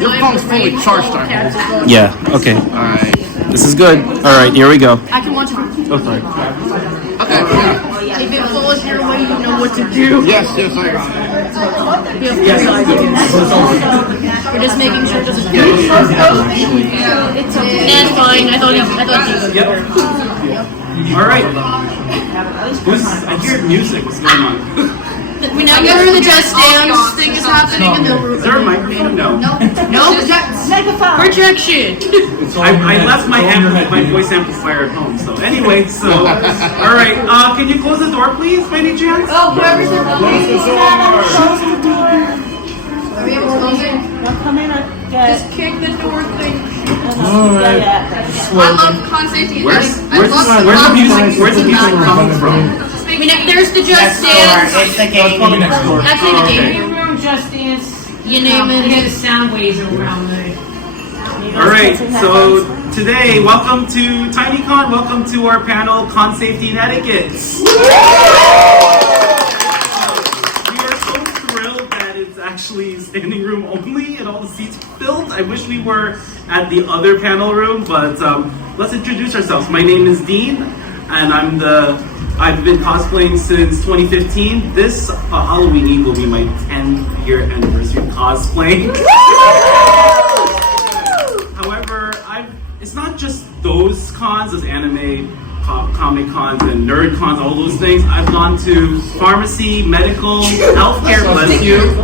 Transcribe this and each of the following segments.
Your phone's fully charged, I hope. Yeah, okay. Alright. This is good. Alright, here we go. I can watch it. Oh, sorry. Okay, yeah. If it falls your way, you know what to do. Yes, I got it. We're just making sure it doesn't. It's okay. That's fine. I thought he Alright. I hear music. What's going on? Whenever the Just Dance thing is happening in the room. Is there a microphone? No. No, projection. I left my voice amplifier at home. So anyway, alright. Can you close the door, please, by any chance? Oh, whoever's in the Close the door. Are we able to close it? Come in. Just kick the door thing. Alright. I love con safety. Where's the music coming from? I mean, there's the Just Dance. It's the game next door. Actually, the gaming room. Just Dance. You name it. The sound waves around there. Alright, so today, welcome to TineeCon. Welcome to our panel, Con Safety and Etiquette. We are so thrilled that it's actually standing room only and all the seats filled. I wish we were at the other panel room, but let's introduce ourselves. My name is Dean, and I've been cosplaying since 2015. This Halloween Eve will be my 10-year anniversary of cosplaying. However, it's not just those cons, those anime, comic cons, and nerd cons, all those things. I've gone to pharmacy, medical, healthcare, bless you,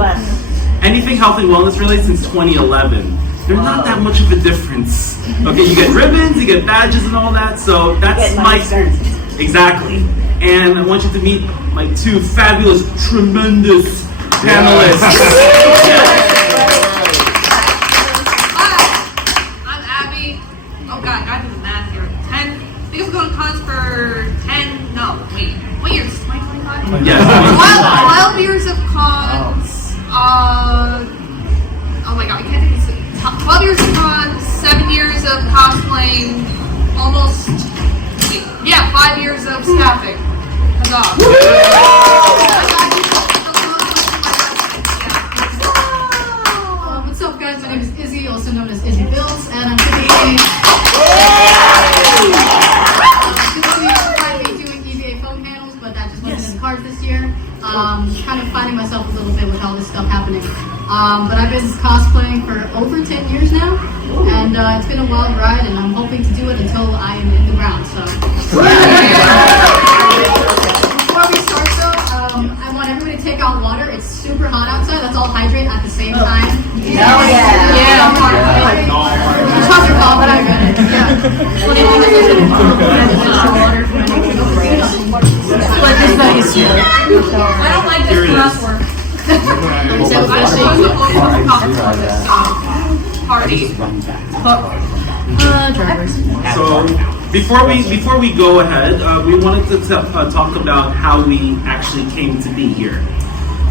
anything health and wellness related since 2011. There's not that much of a difference. Okay, you get ribbons, you get badges and all that, so that's my... Exactly. And I want you to meet my two fabulous, tremendous panelists. Hi, I'm Abby. Oh God, I do the math here. 10. I think I'm going to cons for 10. No, wait. What years? 2025? Yes. 12 years of cons. Oh my God, I can't think of it. 12 years of cons, 7 years of cosplaying, almost. Wait, yeah, 5 years of staffing. Huzzah. What's up, guys? My name is Izzy, also known as Izzy Bills, and I'm typically doing EVA phone panels, but that just wasn't in the cards this year. Kind of finding myself a little bit with all this stuff happening. But I've been cosplaying for over 10 years now, and it's been a wild ride, and I'm hoping to do it until I am in the ground. So. Before we start though, I want everybody to take out water. It's super hot outside. Let's all hydrate at the same time. Yeah. Just talk your call, but I'm good. I don't like this classwork. So before we go ahead, we wanted to talk about how we actually came to be here.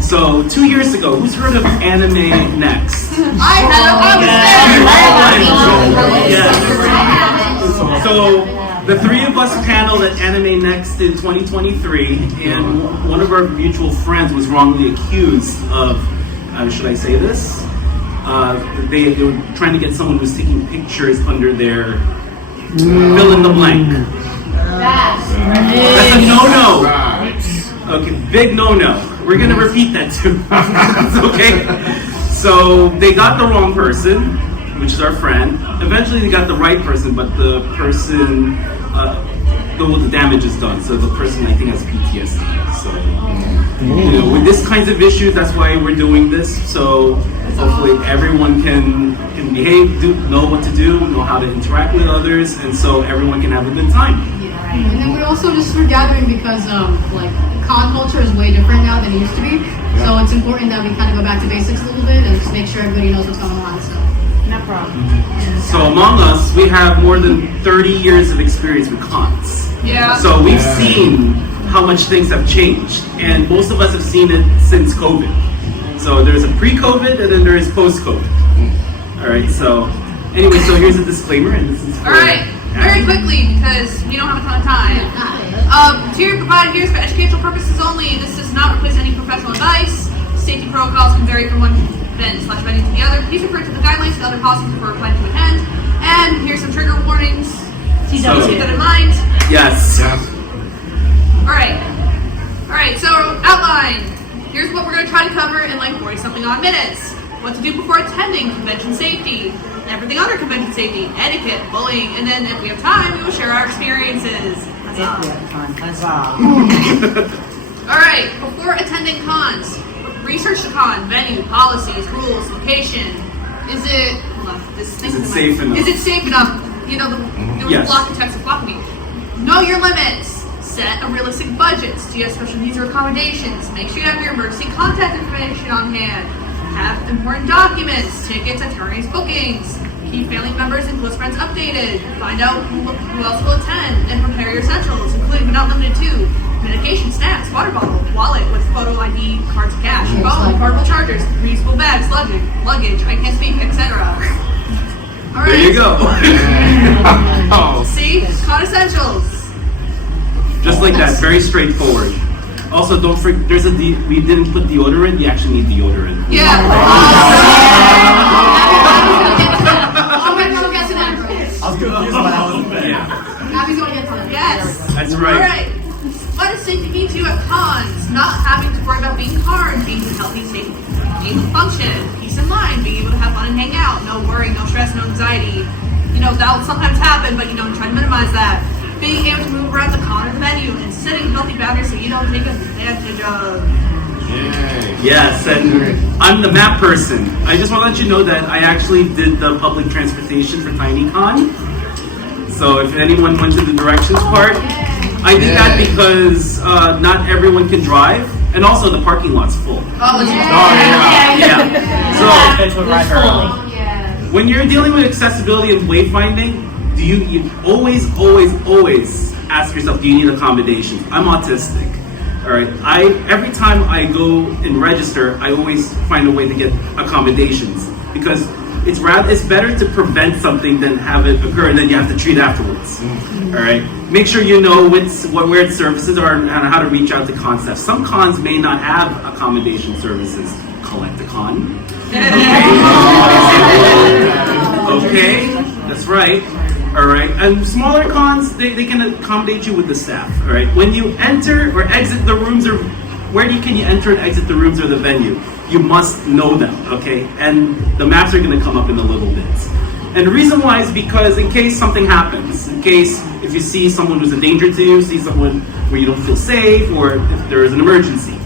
So 2 years ago, who's heard of Anime Next? So the three of us paneled at Anime Next in 2023, and one of our mutual friends was wrongly accused of, should I say this? They were trying to get someone who was taking pictures under their fill in the blank. That's a no-no. Okay, big no-no. We're gonna repeat that too. Okay? So they got the wrong person, which is our friend. Eventually they got the right person, but the person, the damage is done. So the person, I think, has PTSD. So, with this kinds of issues, that's why we're doing this. So hopefully everyone can behave, know what to do, know how to interact with others, and so everyone can have a good time. Yeah. And then we're also just for gathering because con culture is way different now than it used to be. So it's important that we kind of go back to basics a little bit and just make sure everybody knows what's going on. So. No problem. So among us, we have more than 30 years of experience with cons. Yeah. So we've seen how much things have changed, and most of us have seen it since COVID. So there's a pre-COVID and then there is post-COVID. All right. So anyway, so here's a disclaimer, and this is for All right. Very quickly, because we don't have a ton of time. Material provided here is for educational purposes only. This does not replace any professional advice. Safety protocols can vary from one event/venue together, please refer to the guidelines and other policies before applying to attend. And here's some trigger warnings. Please keep that in mind. Yes. Alright, so outline. Here's what we're going to try to cover in like 40-something odd minutes. What to do before attending, convention safety, everything under convention safety, etiquette, bullying, and then if we have time, we will share our experiences. That's all. Alright, before attending cons, research the con, venue, policies, rules, location. Is it, hold on, this thing Is it safe enough? Is it safe enough? You know, there was Yes. a block of text blocking me. Know your limits. Set a realistic budget. Do you have special needs or accommodations? Make sure you have your emergency contact information on hand. Have important documents, tickets, attorneys, bookings. Keep family members and close friends updated. Find out who else will attend, and prepare your essentials, including but not limited to medication, snacks, water bottle, wallet with photo ID, cards, cash, phone, portable chargers, reusable bags, luggage, I can't speak, etc. All right. There you go. See, con essentials. Just like that, very straightforward. Also, don't forget, we didn't put deodorant. You actually need deodorant. Yeah. Oh my God, guess that. I was confused when I was there. Yeah, Abby's gonna get to it. Yes. that's right. All right. What does safety mean to you at cons? Not having to worry about being harmed, being healthy, safe, being able to function, peace of mind, being able to have fun and hang out, no worry, no stress, no anxiety. You know, that'll sometimes happen, but you know, try to minimize that. Being able to move around the con or the venue and setting healthy boundaries so you don't take advantage of. Yes, and I'm the map person. I just want to let you know that I actually did the public transportation for TineeCon. So if anyone went to the directions part, I did that because not everyone can drive, and also the parking lot's full. Yeah. So when you're dealing with accessibility and wayfinding, you always ask yourself, do you need accommodations? I'm autistic. All right. Every time I go and register, I always find a way to get accommodations because it's better to prevent something than have it occur and then you have to treat afterwards. All right. Make sure you know where its services are and how to reach out to concepts. Some cons may not have accommodation services. Collect a con. Okay. That's right. All right, and smaller cons, they can accommodate you with the staff. All right, when you enter or exit the rooms, or can you enter and exit the rooms or the venue, you must know them. Okay, and the maps are going to come up in a little bit. And the reason why is because in case something happens, if you see someone who's a danger to you, see someone where you don't feel safe, or if there is an emergency,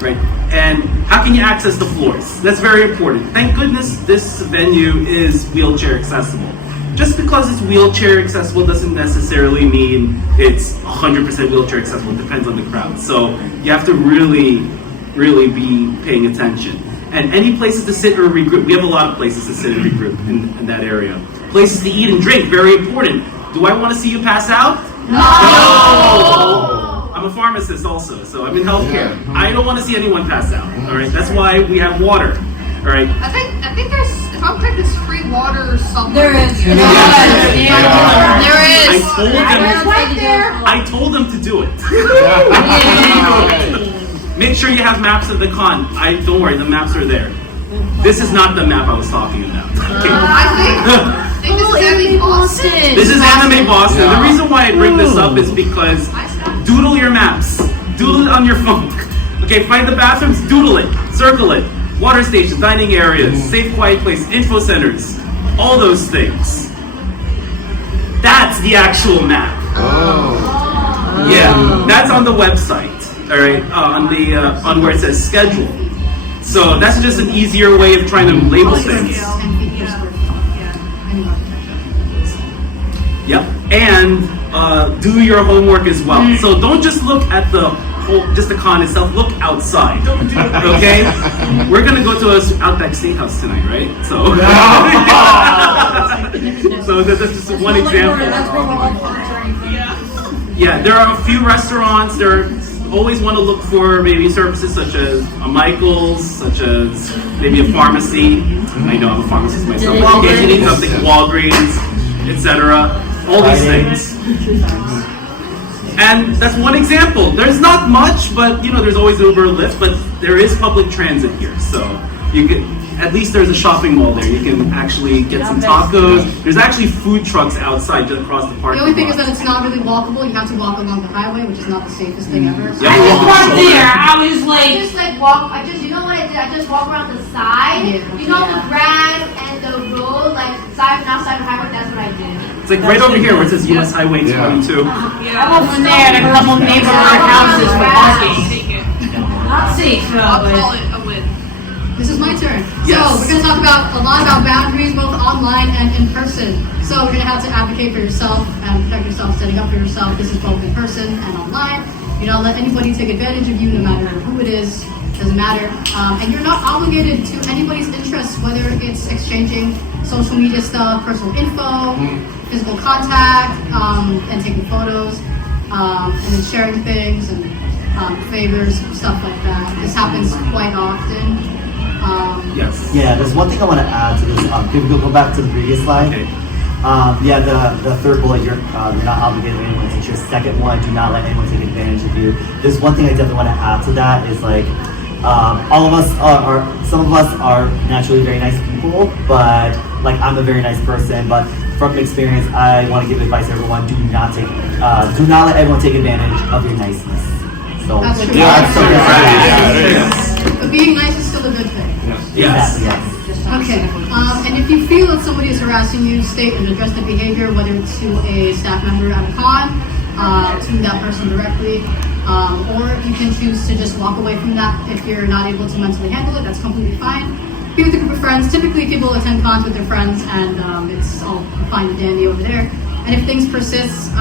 right? And how can you access the floors? That's very important. Thank goodness this venue is wheelchair accessible. Just because it's wheelchair accessible doesn't necessarily mean it's 100% wheelchair accessible. It depends on the crowd. So you have to really be paying attention. And any places to sit or regroup, we have a lot of places to sit and regroup in that area. Places to eat and drink, very important. Do I want to see you pass out? No! I'm a pharmacist also, so I'm in healthcare. I don't want to see anyone pass out. All right, that's why we have water. All right. I think there's, if I'm correct, there's free water somewhere. There is. There is. I told them to do it. Make sure you have maps of the con. Don't worry, the maps are there. This is not the map I was talking about. Okay. I think this is Anime Boston. This is Anime Boston. The reason why I bring this up is because doodle your maps. Doodle it on your phone. Okay, find the bathrooms, doodle it, circle it. Water stations, dining areas, safe, quiet place, info centers, all those things. That's the actual map. Yeah, that's on the website. All right, on where it says schedule. So that's just an easier way of trying to label things. Yep, and do your homework as well. So don't just look at the con itself. Look outside. Okay, we're gonna go to a Outback Steakhouse tonight, right? So, so that's just one example. Yeah, there are a few restaurants. There always want to look for maybe services such as a Michael's, such as maybe a pharmacy. I know I'm a pharmacist myself. In case you need something, Walgreens, etc. All these things. And that's one example. There's not much, but there's always Uber or Lyft, but there is public transit here. So you get, at least there's a shopping mall there. You can actually get some tacos. There's actually food trucks outside just across the parking The only thing lot. is that it's not really walkable. You have to walk along the highway, which is not the safest thing ever. So Yeah. I just parked there. I was I like, just like walk. You know what I did? I just walk around the side. Yeah. You know the grass and the road, like side and outside of highway. That's what I did. It's like right over here where it says US Highway 22. I walked in there and a couple neighborhood houses for parking. Take it. Not safe, I'll but. call it a win. this is my turn. Yes. So we're going to talk about a lot about boundaries, both online and in person. So we're going to have to advocate for yourself and protect yourself, setting up for yourself. This is both in person and online. You don't let anybody take advantage of you, no matter who it is. Doesn't matter. And you're not obligated to anybody's interests, whether it's exchanging social media stuff, personal info, physical contact, and taking photos, and then sharing things and favors, stuff like that. This happens quite often. Yes. Yeah, there's one thing I want to add to this. If we go back to the previous slide. Okay. The third bullet, you're not obligated to anyone. It's your second one, do not let anyone take advantage of you. There's one thing I definitely want to add to that is like, all of us some of us are naturally very nice people, but like I'm a very nice person, but from experience, I want to give advice to everyone, do not let everyone take advantage of your niceness. So, That's true. that's so Yes. But being nice is still a good thing. Yes. Exactly, yes. Okay, and if you feel that somebody is harassing you, state and address the behavior, whether it's to a staff member at a con, to that person directly, or you can choose to just walk away from that if you're not able to mentally handle it. That's completely fine. Be with a group of friends. Typically, people attend cons with their friends, and it's all fine and dandy over there. And if things persist,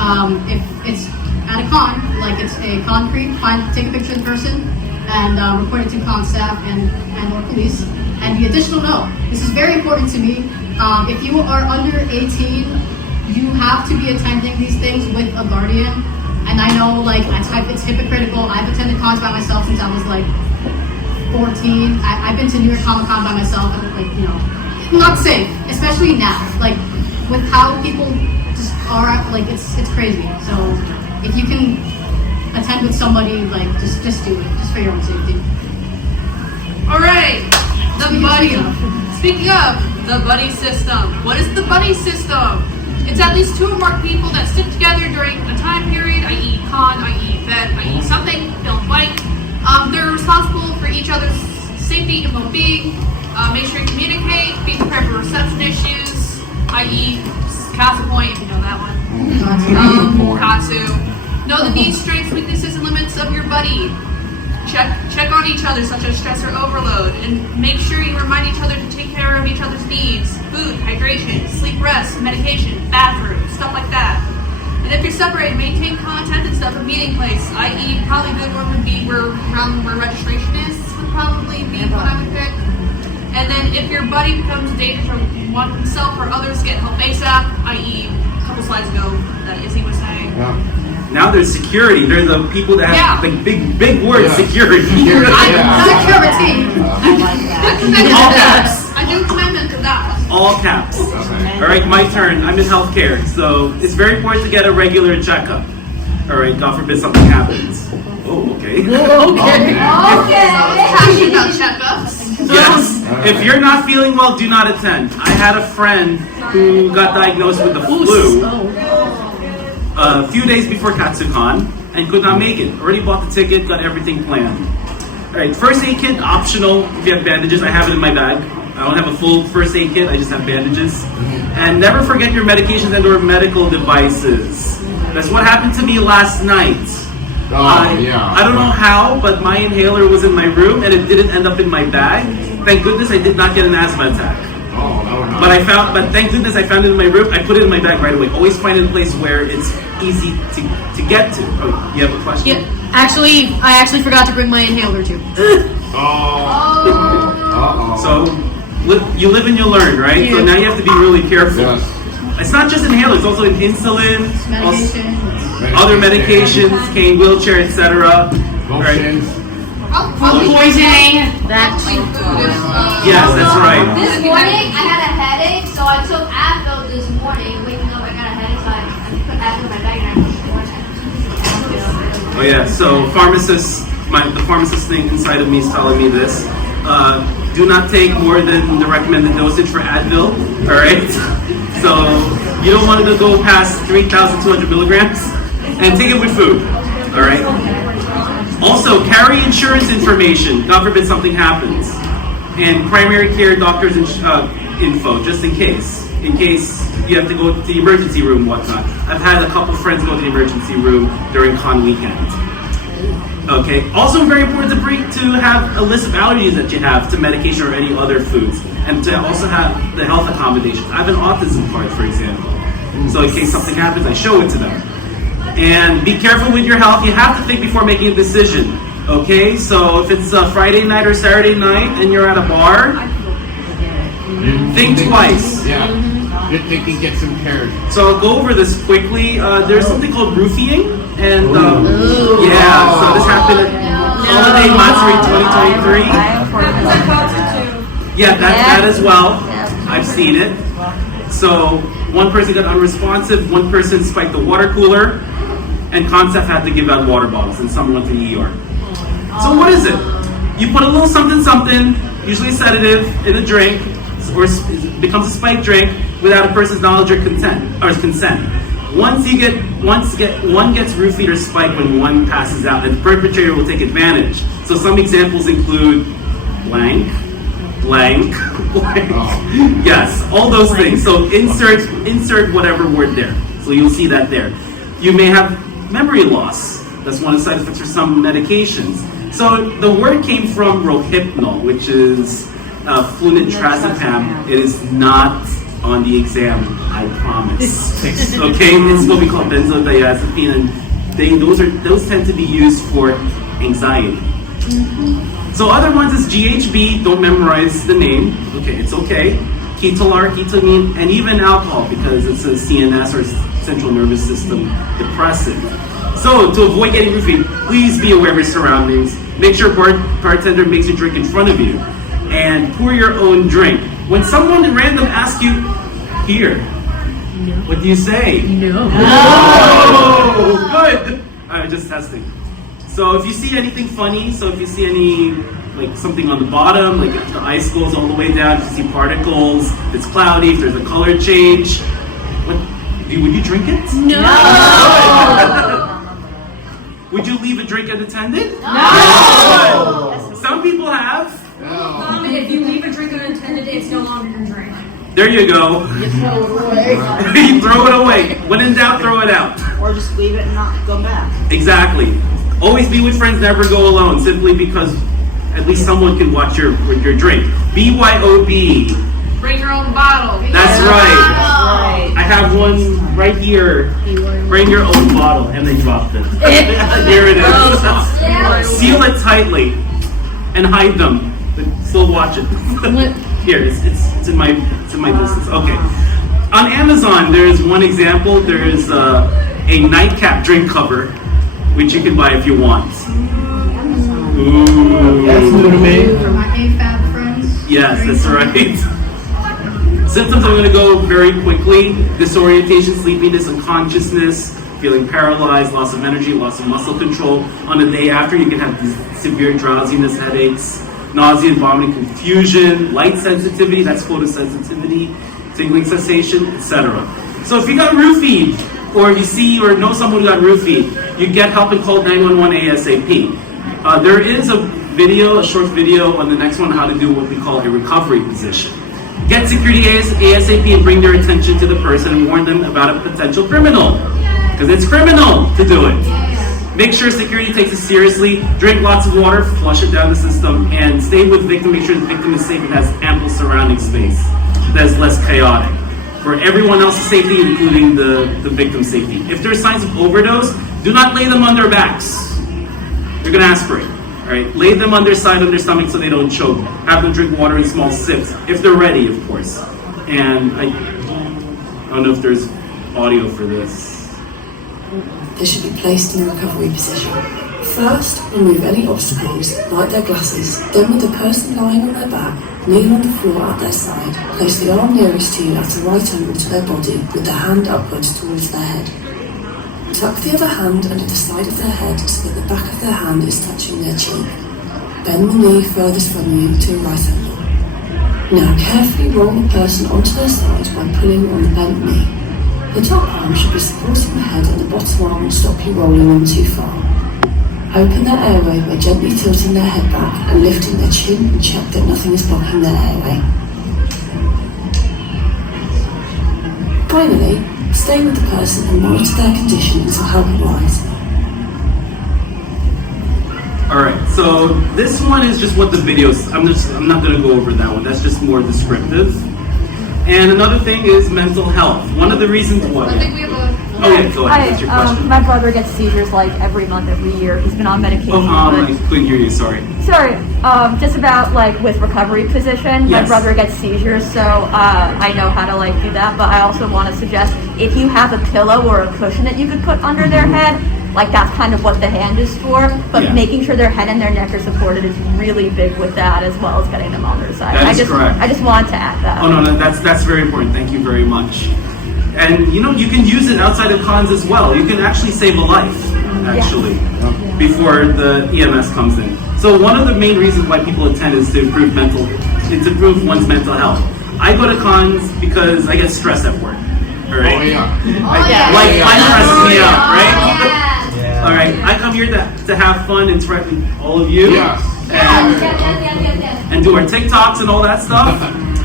if it's at a con, like it's a concrete, take a picture of the person and report it to con staff and or police. And the additional note, this is very important to me. If you are under 18, you have to be attending these things with a guardian. And I know, like, it's hypocritical. I've attended cons by myself since I was like 14. I've been to New York Comic Con by myself, and like, you know, not safe, especially now. Like, with how people just are, like, it's crazy. So if you can attend with somebody, like, just do it, just for your own safety. All right. The buddy. Speaking of the buddy system, what is the buddy system? It's at least 2 or more people that stick together during a time period, i.e. con, i.e. event, i.e. something, fill in blank. They're responsible for each other's safety and well-being. Make sure you communicate, be prepared for reception issues, i.e. Castle Point, if you know that one. Katsu. Know the needs, strengths, weaknesses, and limits of your buddy. Check on each other, such as stress or overload, and make sure you remind each other to take care of each other's needs: food, hydration, sleep, rest, medication, bathroom, stuff like that. And if you're separated, maintain contact and set up a meeting place, i.e. probably a good one would be around where registration is, would probably be what I would pick. And then if your buddy becomes a danger for one himself or others, get help ASAP, i.e. a couple slides ago that Izzy was saying. Now there's security. They're the people that have the big word, Yeah. security. Security. All caps. I do commitment to that. All caps. All right, my turn. I'm in healthcare, so it's very important to get a regular checkup. All right, God forbid something happens. Oh, okay. Passionate about checkups. Yes. If you're not feeling well, do not attend. I had a friend who got diagnosed with the flu a few days before KatsuCon and could not make it. Already bought the ticket, got everything planned. All right, first aid kit, optional. If you have bandages, I have it in my bag. I don't have a full first aid kit, I just have bandages. And never forget your medications and or medical devices. That's what happened to me last night. I don't know how, but my inhaler was in my room and it didn't end up in my bag. Thank goodness I did not get an asthma attack. But thank goodness I found it in my room. I put it in my bag right away. Always find it in a place where it's easy to get to. Oh, you have a question? Yeah, I actually forgot to bring my inhaler too. So you live and you learn, right? So now you have to be really careful. It's not just inhalers, it's also insulin, Medication. other medications, cane, wheelchair, etc. Right? Food poisoning. That's Yes, that's right. This morning, I had a headache, so I took Advil this morning. Waking up, I got a headache, so I put Advil in my bag and I Oh yeah, so the pharmacist thing inside of me is telling me this. Do not take more than the recommended dosage for Advil. All right. So you don't want to go past 3,200 milligrams, and take it with food. All right. Also, carry insurance information. God forbid something happens, and primary care doctors' info, just in case. In case you have to go to the emergency room, whatnot. I've had a couple friends go to the emergency room during con weekend. Okay. Also, very important to have a list of allergies that you have to medication or any other foods, and to also have the health accommodations. I have an autism card, for example, so in case something happens, I show it to them. And be careful with your health. You have to think before making a decision. Okay. So if it's a Friday night or Saturday night and you're at a bar, think twice. Yeah. They can get impaired. So I'll go over this quickly. There's something called roofing, and yeah, so this happened at Holiday Matsuri 2023. Yeah, that as well. I've seen it. So one person got unresponsive, one person spiked the water cooler, and Concept had to give out water bottles, and someone went to the ER. So what is it? You put a little something, usually a sedative, in a drink, or it becomes a spiked drink without a person's knowledge or consent. Once one gets roofied or spiked when one passes out, and the perpetrator will take advantage. So some examples include blank. Yes, all those things. So insert whatever word there. So you'll see that there. You may have memory loss. That's one of the side effects for some medications. So the word came from Rohypnol, which is flunitrazepam. It is not on the exam, I promise. Okay, it's what we call benzodiazepine, and those tend to be used for anxiety. So other ones is GHB. Don't memorize the name. Okay, it's okay. Ketolar, ketamine, and even alcohol, because it's a CNS or central nervous system depressant. So to avoid getting roofied, please be aware of your surroundings. Make sure bartender makes you drink in front of you, and pour your own drink. When someone random asks you, here, what do you say? No. Oh, good. I'm just testing. So if you see anything funny, so if you see any, like something on the bottom, like if the ice goes all the way down, if you see particles, if it's cloudy, if there's a color change, would you drink it? No. Would you leave a drink unattended? No. Some people have. No. If you leave a drink unattended, it's no longer your drink. There you go. You throw it away. You throw it away. When in doubt, throw it out. Or just leave it and not go back. Exactly. Always be with friends, never go alone, simply because at least someone can watch your drink. BYOB. Bring your own bottle. That's right. I have one right here. Bring your own bottle, and they dropped it. Here it is. Seal it tightly and hide them, but still watch it. Here, it's in my distance. Okay. On Amazon, there's one example. There's a nightcap drink cover, which you can buy if you want. Ooh. That's new to me. For my AFAB friends. Yes, that's right. Symptoms I'm going to go very quickly. Disorientation, sleepiness, unconsciousness, feeling paralyzed, loss of energy, loss of muscle control. On the day after, you can have severe drowsiness, headaches, nausea and vomiting, confusion, light sensitivity, that's photosensitivity, tingling sensation, etc. So if you got roofied, or you see or know someone who got roofied, you get help and call 911 ASAP. There is a short video on the next one, how to do what we call a recovery position. Get security ASAP and bring their attention to the person and warn them about a potential criminal. Because it's criminal to do it. Make sure security takes it seriously. Drink lots of water, flush it down the system, and stay with the victim. Make sure the victim is safe and has ample surrounding space that is less chaotic. For everyone else's safety, including the victim's safety. If there are signs of overdose, do not lay them on their backs. You're going to aspirate. Right? Lay them on their side, on their stomach, so they don't choke. Have them drink water in small sips, if they're ready, of course. And I don't know if there's audio for this. They should be placed in a recovery position. First, remove any obstacles, like their glasses. Then with the person lying on their back, kneel on the floor at their side. Place the arm nearest to you at a right angle to their body, with the hand upwards towards their head. Tuck the other hand under the side of their head so that the back of their hand is touching their cheek. Bend the knee furthest from you to a right angle. Now carefully roll the person onto their side by pulling on the bent knee. The top arm should be supporting the head and the bottom arm will stop you rolling on too far. Open their airway by gently tilting their head back and lifting their chin and check that nothing is blocking their airway. Finally, stay with the person and monitor their condition until help arrives. Alright, so this one is just what the videos, I'm not going to go over that one, that's just more descriptive. And another thing is mental health. One of the reasons why. I think we have a. Oh yeah, go ahead, that's your question. My brother gets seizures like every month, every year. He's been on medication. I couldn't hear you, sorry. Sorry, just about like with recovery position, Yes. my brother gets seizures, so I know how to like do that, but I also want to suggest if you have a pillow or a cushion that you could put under their head, like that's kind of what the hand is for, but Yeah. making sure their head and their neck are supported is really big with that, as well as getting them on their side. That is correct. I just wanted to add that. Oh no, that's very important, thank you very much. And you know, you can use it outside of cons as well. You can actually save a life, actually, before the EMS comes in. So one of the main reasons why people attend is to improve one's mental health. I go to cons because I get stressed at work. All right. Oh yeah. Life stresses me out, right? Yeah. All right. I come here to have fun and interact with all of you. Yes. And do our TikToks and all that stuff.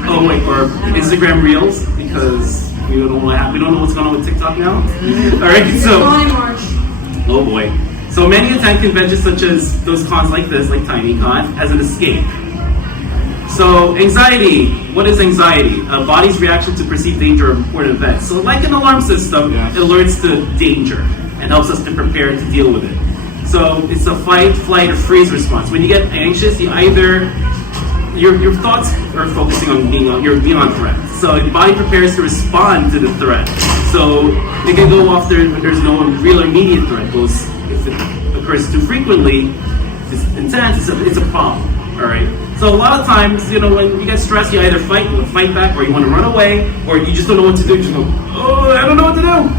Oh wait, or Instagram Reels, because we don't know what's going on with TikTok now. All right, so oh boy. So many attend conventions such as those cons like this, like TineeCon, as an escape. So anxiety. What is anxiety? A body's reaction to perceived danger or important events. So like an alarm system, Yes. it alerts to danger and helps us to prepare to deal with it. So it's a fight, flight, or freeze response. When you get anxious, you either your thoughts are focusing on you're beyond threat. So the body prepares to respond to the threat. So it can go off there when there's no real immediate threat. If it occurs too frequently, it's intense, it's a problem. All right. So a lot of times, you know, when you get stressed, you either fight back, or you want to run away, or you just don't know what to do. You just go, oh, I don't know what to do.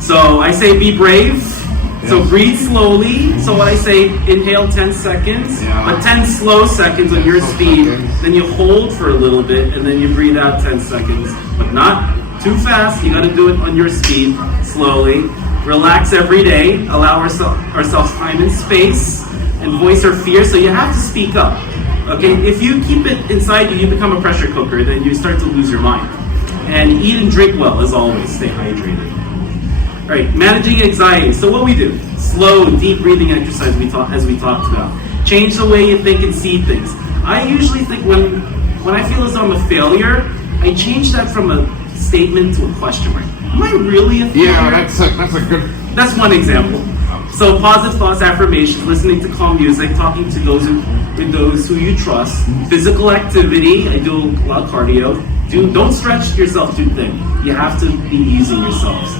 So I say be brave. So breathe slowly. So I say inhale 10 seconds, but 10 slow seconds on your speed. Then you hold for a little bit, and then you breathe out 10 seconds, but not too fast. You got to do it on your speed, slowly. Relax every day. Allow ourselves time and space, and voice our fear. So you have to speak up. Okay, if you keep it inside you, you become a pressure cooker. Then you start to lose your mind. And eat and drink well, as always. Stay hydrated. All right, managing anxiety. So what we do, slow, deep breathing exercise as we talked about. Change the way you think and see things. I usually think when I feel as though I'm a failure, I change that from a statement to a question mark. Am I really a failure? Yeah, that's a good. That's one example. So positive thoughts, affirmations, listening to calm music, talking to those who you trust, physical activity. I do a lot of cardio. Don't stretch yourself too thin. You have to be easing yourselves.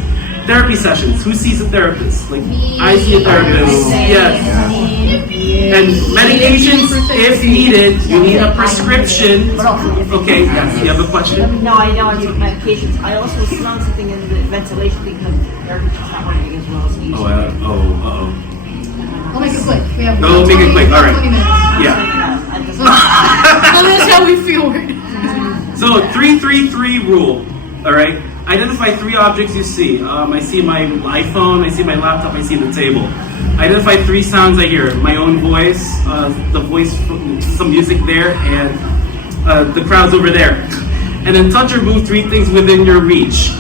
Therapy sessions. Who sees a therapist? Like I see a therapist. Yes. And medications, if needed, you need a prescription. Okay. Yes. You have a question? No, I know I take medications. I also smell something in the ventilation because the air conditioner's not working as well as it used to. I'll make it quick. We have No, make it quick. All right. 20 minutes. Yeah. That's how we feel right now. So 3-3-3 rule. All right. Identify 3 objects you see. I see my iPhone, I see my laptop, I see the table. Identify 3 sounds I hear. My own voice, the voice, some music there, and the crowd's over there. And then touch or move 3 things within your reach.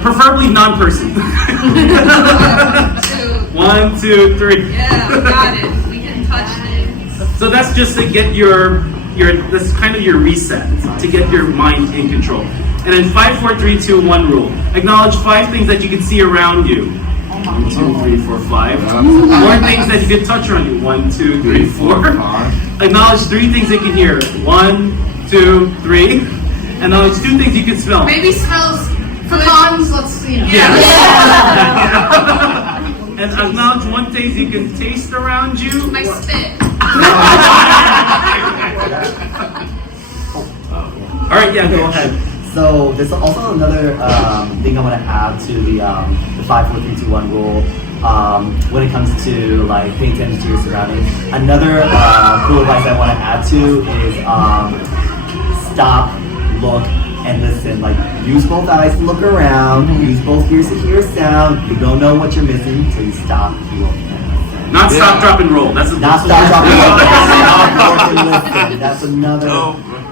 Preferably non-person. 1, 2, 3. Yeah, we got it. We can touch it. So that's just to get that's kind of your reset, to get your mind in control. And then 5, 4, 3, 2, 1 rule. Acknowledge 5 things that you can see around you. 1, 2, 3, 4, 5. More things that you can touch around you. 1, 2, 3, 4. Acknowledge 3 things you can hear. 1, 2, 3. Acknowledge 2 things you can smell. Maybe smells For cons, let's see. Yeah. And acknowledge 1 taste you can taste around you. My spit. All right, yeah, go ahead. So there's also another thing I want to add to the 5, 4, 3, 2, 1 rule. when it comes to like paying attention to your surroundings. Another cool advice I want to add to is stop, look, and listen. Like, use both eyes to look around, use both ears to hear sound. You don't know what you're missing until you stop, look, and listen. Not stop, drop, and roll. That's Not stop, drop, and roll. Listen. That's another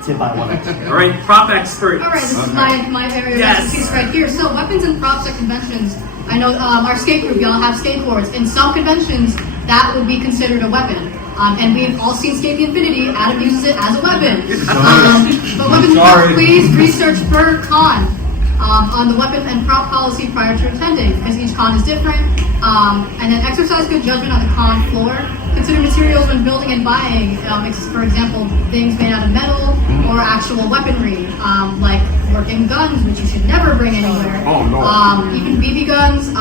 tip I want to share. All right, prop expert. All right, this is my area of expertise right here. So weapons and props at conventions. I know our skate group, y'all have skateboards. In some conventions, that would be considered a weapon. And we've all seen Skate the Infinity. Adam uses it as a weapon. But weapons and props, please research per con on the weapon and prop policy prior to attending, because each con is different. And then exercise good judgment on the con floor. Consider materials when building and buying. For example, things made out of metal or actual weaponry, like working guns, which you should never bring anywhere. Oh no. Even BB guns,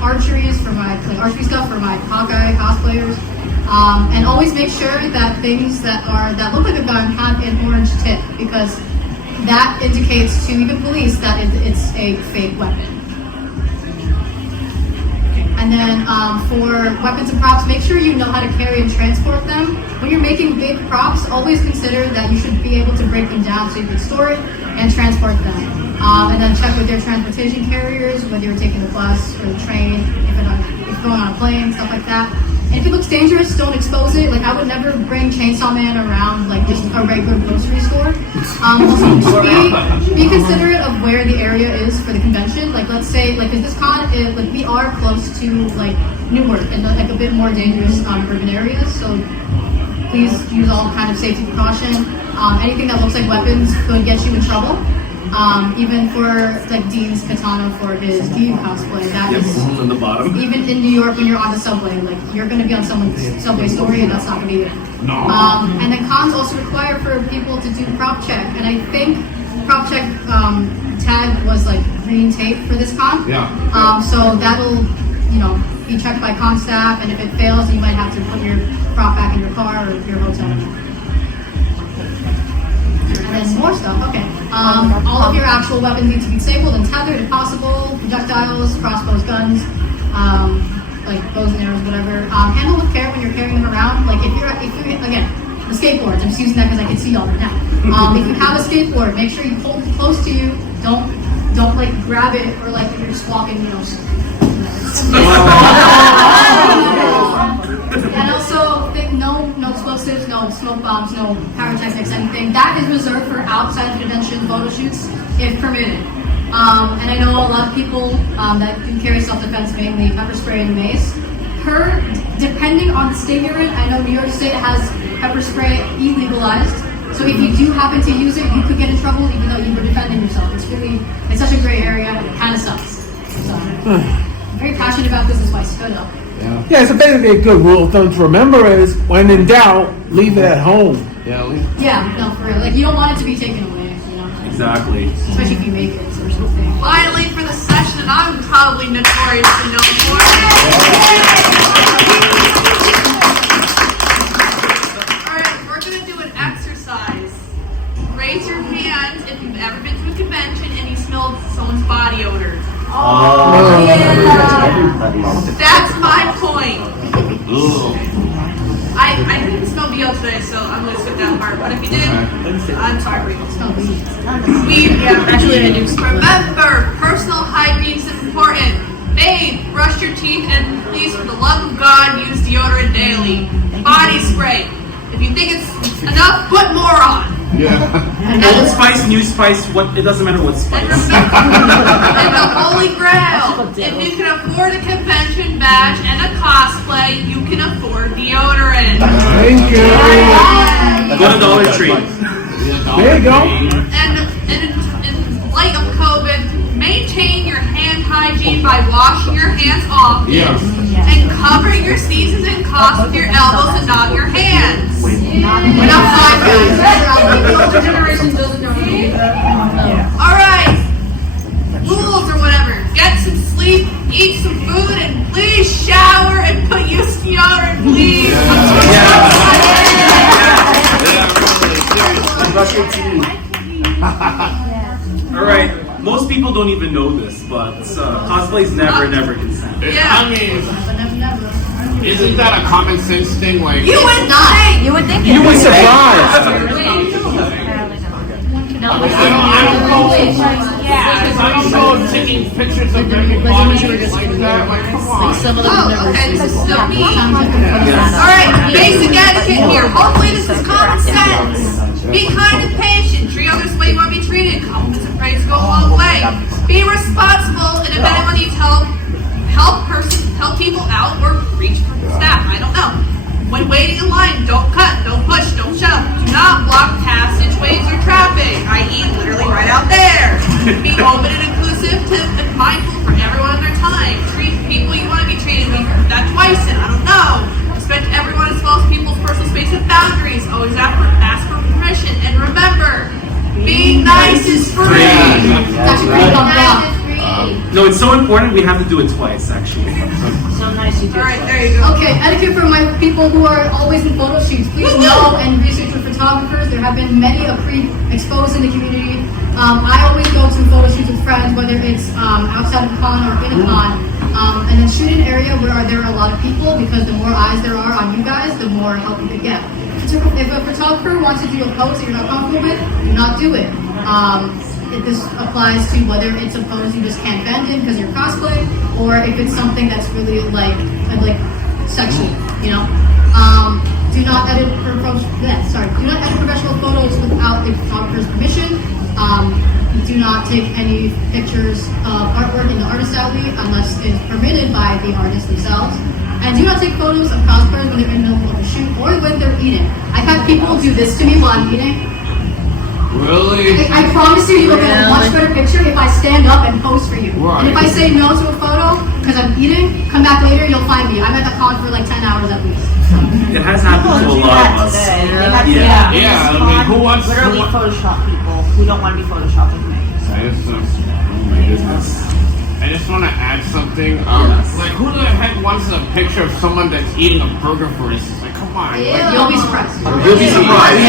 archery stuff for my Hawkeye cosplayers. And always make sure that things that look like a gun have an orange tip, because that indicates to even police that it's a fake weapon. And then for weapons and props, make sure you know how to carry and transport them. When you're making big props, always consider that you should be able to break them down so you can store it and transport them. And then check with your transportation carriers, whether you're taking the bus or the train, if you're going on a plane, stuff like that. And if it looks dangerous, don't expose it. Like, I would never bring Chainsaw Man around like just a regular grocery store. Also, just be considerate of where the area is for the convention. Like, let's say, like, this con, we are close to like Newark and like a bit more dangerous urban areas. So please use all kind of safety precaution. Anything that looks like weapons could get you in trouble. Even for like Dean's katana for his Dean cosplay, that is on the bottom. even in New York when you're on the subway, like you're going to be on someone's subway story and that's not going to be it. No. And then cons also require for people to do prop check, and I think prop check tag was like green tape for this con. Yeah. So that'll be checked by con staff, and if it fails, you might have to put your prop back in your car or your hotel. And then more stuff, okay. All of your actual weapons need to be disabled and tethered if possible. Projectiles, crossbows, guns, like bows and arrows, whatever. Handle with care when you're carrying them around. Like if you're again, the skateboards, I'm just using that because I can see y'all right now. If you have a skateboard, make sure you hold it close to you. Don't like grab it or like you're just walking, And also, no explosives, no smoke bombs, no pyrotechnics, anything. That is reserved for outside convention photo shoots, if permitted. And I know a lot of people that can carry self-defense, mainly pepper spray and mace. Depending on the state you're in, I know New York State has pepper spray illegalized. So if you do happen to use it, you could get in trouble even though you were defending yourself. It's such a gray area, it kind of sucks. So, I'm very passionate about this, is why I stood up. Yeah, it's basically a good rule of thumb to remember is when in doubt, leave it at home. Yeah, no, for real. Like, you don't want it to be taken away, Exactly. Especially if you make it or something. Finally, for the session that I'm probably notoriously known for. Alright, we're going to do an exercise. Raise your hands if you've ever been to a convention and you smelled someone's body odor. That's my point. I didn't smell BO today, so I'm going to skip that part. But if you did, I'm sorry. Actually, I do. Remember, personal hygiene is important. Bathe, brush your teeth, and please, for the love of God, use deodorant daily. Body spray. If you think it's enough, put more on. Old Spice, New Spice, it doesn't matter what spice. And the Holy Grail. If you can afford a convention badge and a cosplay, you can afford deodorant. Thank you. Go to Dollar Tree. There you go. And in light of COVID, maintain your hand hygiene by washing your hands often. And covering your sneezes and coughs with your elbows and not your hands. We're not fine, guys. The older generation doesn't know. Alright. Rules or whatever. Get some sleep, eat some food, and please shower and put use deodorant, please. Brush your teeth. Alright, most people don't even know this, but cosplays never consent. Yeah. I mean, never. Isn't that a common sense thing? Like, You would not. You would think You were surprised. I don't go taking pictures of everybody like that. Like, come on. Oh, okay, this is so neat. Alright, basic etiquette here. Hopefully this is common sense. Be kind and patient. Treat others the way you want to be treated. Compliments and praise go a long way. Be responsible, and if anyone needs help people out or reach for staff. I don't know. When waiting in line, don't cut, don't push, don't shove. Do not block passageways or traffic, i.e. literally right out there. Be open and inclusive and mindful for everyone and their time. Treat people you want to be treated. We've heard that twice, and I don't know. Respect everyone as well as people's personal space and boundaries. Always ask for permission. And remember, being nice is free. That's great on that. No, it's so important we have to do it twice, actually. So nice you did. Alright, there you go. Okay, etiquette for my people who are always in photo shoots. Please know and research with photographers. There have been many a exposed in the community. I always go to photo shoots with friends, whether it's outside of a con or in a con, and then shoot an area where there are a lot of people, because the more eyes there are on you guys, the more help you could get. If a photographer wants to do a pose that you're not comfortable with, do not do it. This applies to whether it's a pose you just can't bend in because you're cosplay, or if it's something that's really like sexual, you know. Do not edit professional photos without the photographer's permission. Do not take any pictures of artwork in the artist alley unless it's permitted by the artists themselves. And do not take photos of cosplayers when they're in the middle of a shoot or when they're eating. I've had people do this to me while I'm eating. Really? I promise you will get a much better picture if I stand up and pose for you. Right. And if I say no to a photo because I'm eating, come back later, you'll find me. I'm at the con for like 10 hours at least. It has happened to a lot of us. Yeah, I mean, who wants literally Photoshop people who don't want to be photoshopping me. Oh my goodness. I just want to add something. Like, who the heck wants a picture of someone that's eating a burger for instance? Like, come on. Like, You'll be surprised. You'll be surprised.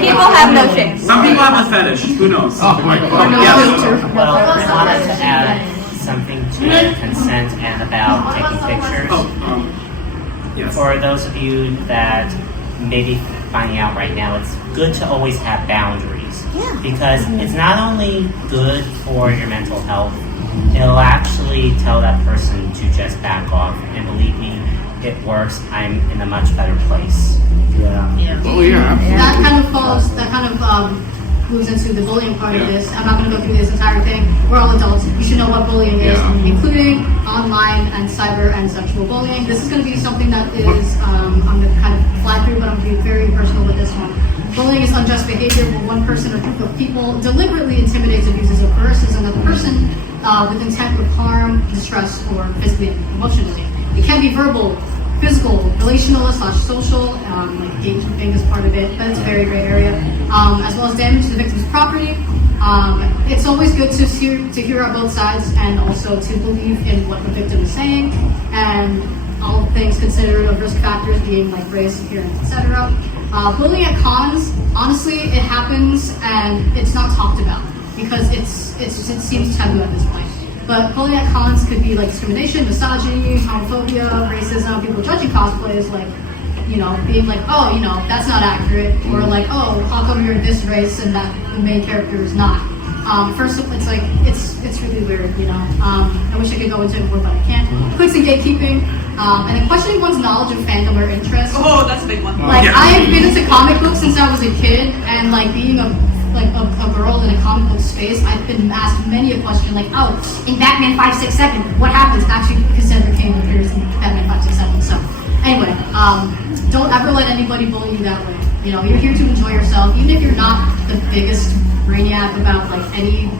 People have no shame. Some people have a fetish. Who knows? Oh my god. Well, I wanted to add something to consent and about taking pictures. Yes. For those of you that may be finding out right now, it's good to always have boundaries. Because it's not only good for your mental health, it'll actually tell that person to just back off. And believe me, it works. I'm in a much better place. Yeah. Oh yeah. That kind of moves into the bullying part of this. I'm not going to go through this entire thing. We're all adults. You should know what bullying is, including online and cyber and sexual bullying. This is going to be something that is, I'm going to kind of fly through, but I'm going to be very personal with this one. Bullying is unjust behavior where one person or group of people deliberately intimidates, abuses, or coerces another person with intent to harm, distress, or physically, emotionally. It can be verbal, physical, relational/social, like gatekeeping is part of it, but it's a very gray area, as well as damage to the victim's property. It's always good to hear out both sides and also to believe in what the victim is saying, and all things considered of risk factors being like race, appearance, etc. Bullying at cons, honestly, it happens and it's not talked about because it seems taboo at this point. But bullying at cons could be like discrimination, misogyny, homophobia, racism, people judging cosplays, like, you know, being like, oh, you know, that's not accurate, or like, oh, how come you're this race and that the main character is not? First, it's like, it's really weird, you know. I wish I could go into it more, but I can't. Clicks and gatekeeping, and then questioning one's knowledge of fandom or interest. Oh, that's a big one. Like, I've been into comic books since I was a kid, and like being a girl in a comic book space, I've been asked many a question like, oh, in Batman 567, what happens? Actually, Cassandra Cain appears in Batman 567. So, anyway, don't ever let anybody bully you that way. You know, you're here to enjoy yourself, even if you're not the biggest brainiac about like anything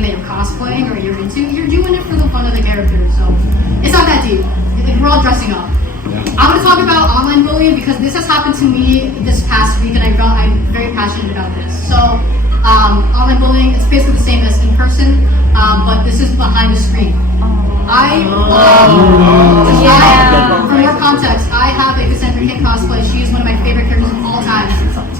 that you're cosplaying or you're into. You're doing it for the fun of the character, so it's not that deep. We're all dressing up. I'm going to talk about online bullying because this has happened to me this past week, and I'm very passionate about this. So, online bullying, it's basically the same as in person, but this is behind the screen. For more context, I have a Cassandra Cain cosplay. She is one of my favorite characters of all time,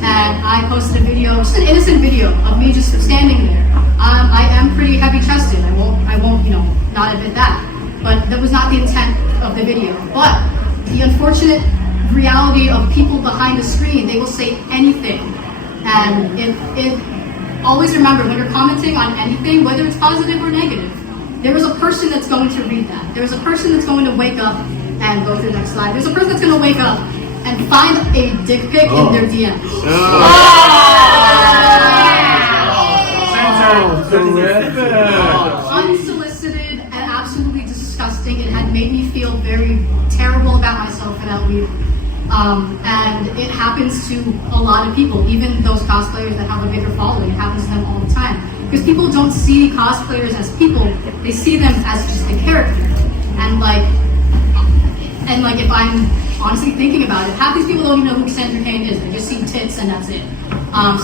and I posted a video, just an innocent video of me just standing there. I am pretty heavy-chested. I won't, you know, not admit that. but that was not the intent of the video. But the unfortunate reality of people behind the screen, they will say anything. And it always remember, when you're commenting on anything, whether it's positive or negative, there is a person that's going to read that. There's a person that's going to wake up and go to the next slide. There's a person that's going to wake up and find a dick pic in their DMs. Unsolicited and absolutely disgusting. It had made me feel very terrible about myself and that week. And it happens to a lot of people, even those cosplayers that have a bigger following. It happens to them all the time. Because people don't see cosplayers as people, they see them as just a character. And if I'm honestly thinking about it, half these people don't even know who Cassandra Cain is. They just see tits and that's it.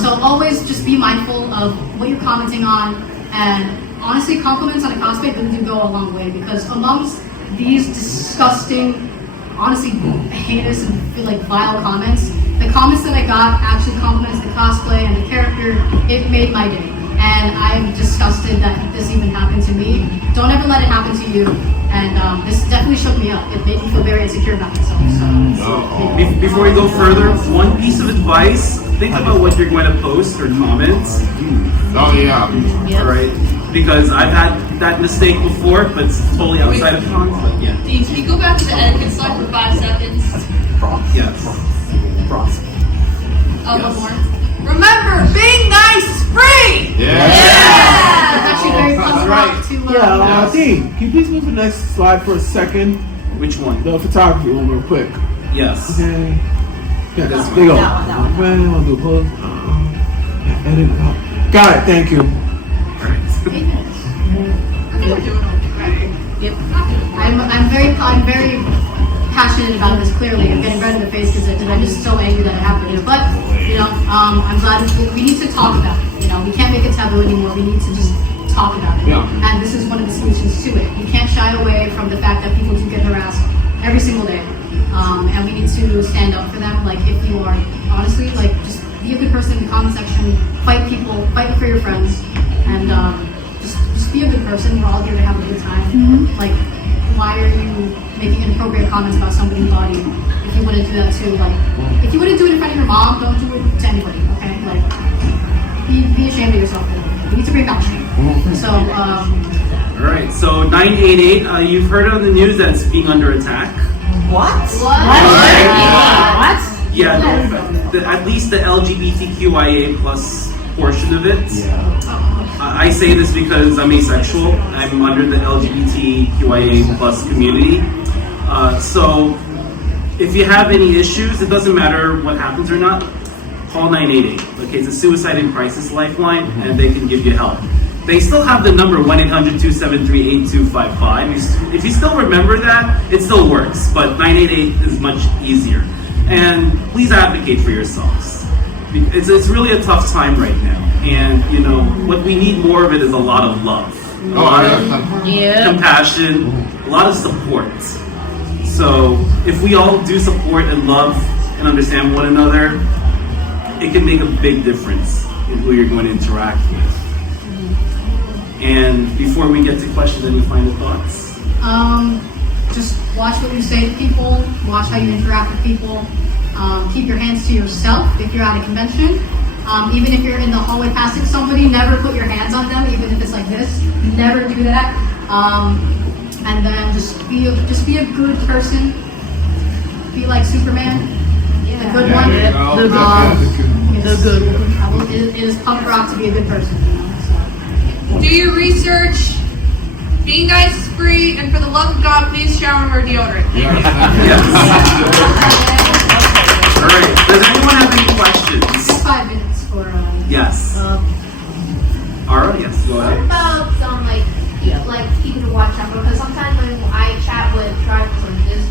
So always just be mindful of what you're commenting on. And honestly, compliments on a cosplay do go a long way, because amongst these disgusting, honestly heinous and vile comments, the comments that I got actually compliments the cosplay and the character. It made my day. And I'm disgusted that this even happened to me. Don't ever let it happen to you. And this definitely shook me up. It made me feel very insecure about myself. So. Before we go further, one piece of advice: think about what you're going to post or comment. Oh yeah. All right. Because I've had that mistake before, but it's totally outside of conflict. Yeah. Dean, can you go back to the etiquette slide for 5 seconds? Yes. Oh, one more. Remember, being nice is free! It's actually very fun to Dean, can you please move to the next slide for a second? Which one? The photography one real quick. Yes. Okay. Yeah, there you go. I'll do a pose. Edit. Got it, thank you. Yep. I'm very passionate about this. Clearly, I'm getting red in the face because I'm just so angry that it happened. But I'm glad we need to talk about it. We can't make it taboo anymore. We need to just talk about it. Yeah. And this is one of the solutions to it. We can't shy away from the fact that people do get harassed every single day, and we need to stand up for them. If you are honestly just be a good person in the comment section. Fight people. Fight for your friends, and just be a good person. We're all here to have a good time. Why are you making inappropriate comments about somebody's body? If you wouldn't do that too, if you wouldn't do it in front of your mom, don't do it to anybody, okay? Be ashamed of yourself. We need to bring back shame. So, all right, so 988, you've heard on the news that it's being under attack. What? Yeah, at least the LGBTQIA plus portion of it. I say this because I'm asexual. I'm under the LGBTQIA plus community. So if you have any issues, it doesn't matter what happens or not, call 988. Okay, it's a suicide and crisis lifeline, and they can give you help. They still have the number 1-800-273-8255. If you still remember that, it still works, but 988 is much easier. And please advocate for yourselves. It's really a tough time right now. And, what we need more of it is a lot of love, a lot of compassion, a lot of support. So if we all do support and love and understand one another, it can make a big difference in who you're going to interact with. And before we get to questions, any final thoughts? Just watch what you say to people, watch how you interact with people. Keep your hands to yourself if you're at a convention. Even if you're in the hallway passing somebody, never put your hands on them, even if it's like this. Never do that. And then just be a good person. Be like Superman, the good one. It is punk rock to be a good person. Do your research. Being nice is free, and for the love of God, please shower and wear deodorant. All right. Does anyone have any questions? Just 5 minutes for. Yes. Ara, yes. Go ahead. What about some people to watch out for? Because sometimes when I chat with tribes or just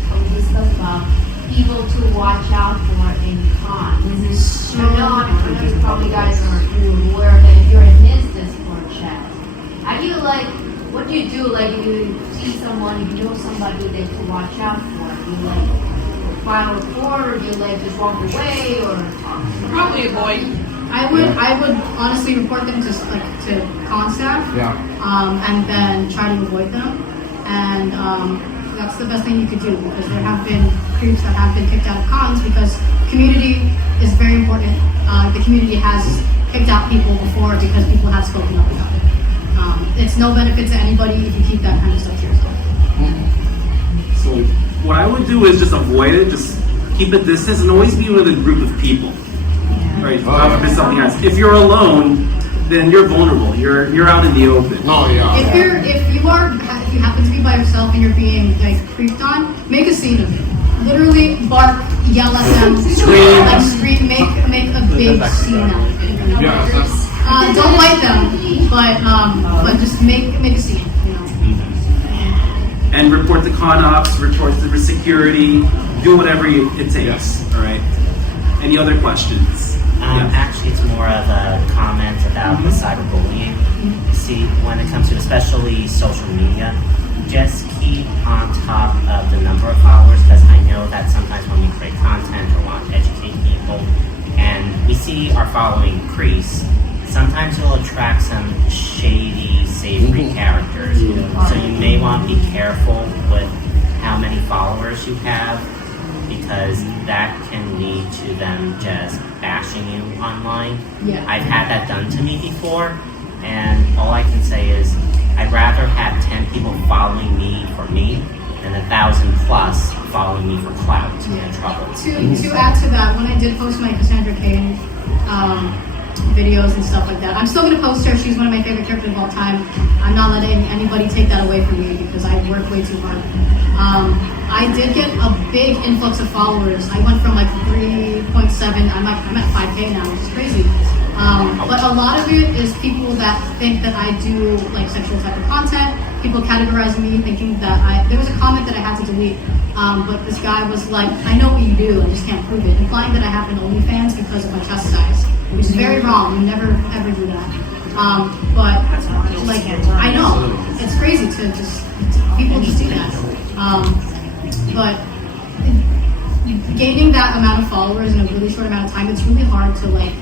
stuff about people to watch out for in cons. I know you probably guys are aware that if you're in his Discord chat, how do you what do you do? If you see someone, if you know somebody that to watch out for, do you file a report, or do you just walk away, or probably avoid? I would honestly report them to con staff. Yeah. And then try to avoid them. and that's the best thing you could do, because there have been creeps that have been kicked out of cons because community is very important. The community has kicked out people before because people have spoken up about it. It's no benefit to anybody if you keep that kind of stuff to yourself. So what I would do is just avoid it, just keep a distance, and always be with a group of people. Right? If something else. If you're alone, then you're vulnerable. You're out in the open. Oh yeah. If you happen to be by yourself and you're being like creeped on, make a scene of it. Literally bark, yell at them, scream, make a big scene out of it. Yeah, don't bite them, but just make a scene. You know. And report the con ops, report the security, do whatever it takes. Yes. All right. Any other questions? Actually, it's more of a comment about the cyberbullying. See, when it comes to especially social media, just keep on top of the number of followers, because I know that sometimes when we create content or want to educate people and we see our following increase, sometimes you'll attract some shady, savory characters. So you may want to be careful with how many followers you have, because that can lead to them just bashing you online. Yeah. I've had that done to me before, and all I can say is I'd rather have 10 people following me for me than 1,000 plus following me for clout and trouble. To add to that, when I did post my Cassandra Cain videos and stuff like that, I'm still going to post her. She's one of my favorite characters of all time. I'm not letting anybody take that away from me because I work way too hard. I did get a big influx of followers. I went from like 3.7, I'm at 5K now, which is crazy. But a lot of it is people that think that I do like sexual type of content. People categorize me thinking that there was a comment that I had to delete, but this guy was like, I know what you do, I just can't prove it, implying that I have an OnlyFans because of my chest size, which is very wrong. You never ever do that. But like, I know it's crazy to just people just do that. But gaining that amount of followers in a really short amount of time, it's really hard to like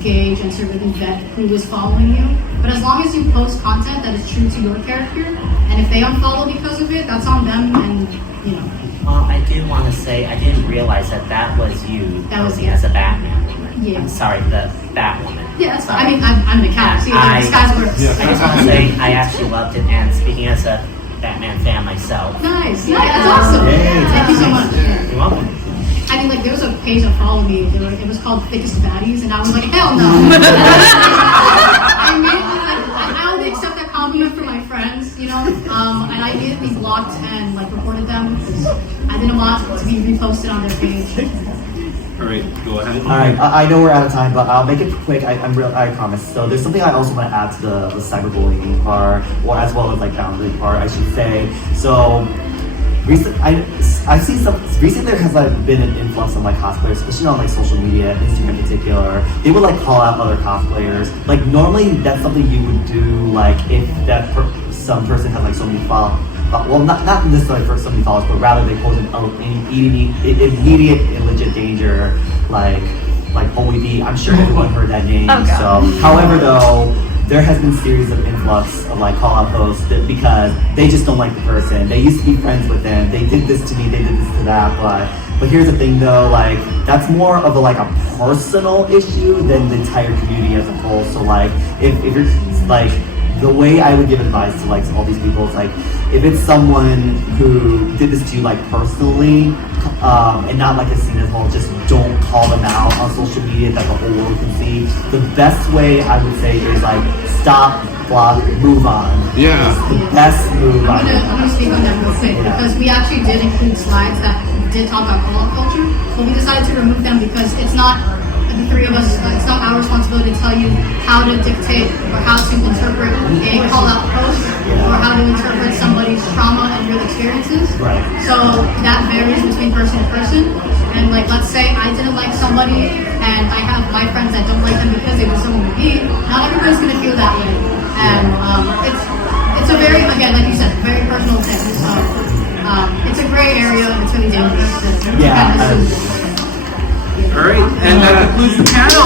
gauge and to really vet who is following you. But as long as you post content that is true to your character, and if they unfollow because of it, that's on them, and you know. Well, I did want to say I didn't realize that was you posing as a Batman woman. Yeah. I'm sorry, the Batwoman. Yeah, that's fine. I mean, I'm an accountant. See, these guys were. I just want to say I actually loved it, and speaking as a Batman fan myself. Nice. Yeah, that's awesome. Thank you so much. You're welcome. I mean, like, there was a page that followed me. It was called Thickest Baddies, and I was like, hell no. I only accept that compliment from my friends, you know. And I immediately blocked and like reported them because I didn't want to be reposted on their page. All right, go ahead. All right, I know we're out of time, but I'll make it quick. I promise. So there's something I also want to add to the cyberbullying part, or as well as like boundary part, I should say. So recently there has like been an influx of like cosplayers, especially on like social media, Instagram in particular. They would like call out other cosplayers. Like normally that's something you would do like if some person has like so many followers. Well, not necessarily for so many followers, but rather they pose an immediate and legit danger, like Holy B. I'm sure everyone heard that name. So, however, though, there has been series of influx of like call out posts because they just don't like the person. They used to be friends with them. They did this to me. They did this to that. But here's the thing, though. Like that's more of a personal issue than the entire community as a whole. So like if you're like. The way I would give advice to like all these people is like, if it's someone who did this to you like personally, and not like a scene as a whole, just don't call them out on social media that the whole world can see. The best way I would say is like stop, block, move on. Yeah. It's the best move on. I'm gonna speak on that real quick because we actually did include slides that did talk about call-out culture, but we decided to remove them because it's not. The three of us, it's not our responsibility to tell you how to dictate or how to interpret a call-out post or how to interpret somebody's trauma and real experiences. Right. So that varies between person to person. And like, let's say I didn't like somebody and I have my friends that don't like them because they were someone with me. Not everybody's going to feel that way. And it's a very, again, like you said, very personal thing. So it's a gray area and it's really dangerous. Yeah. All right, and that concludes the panel.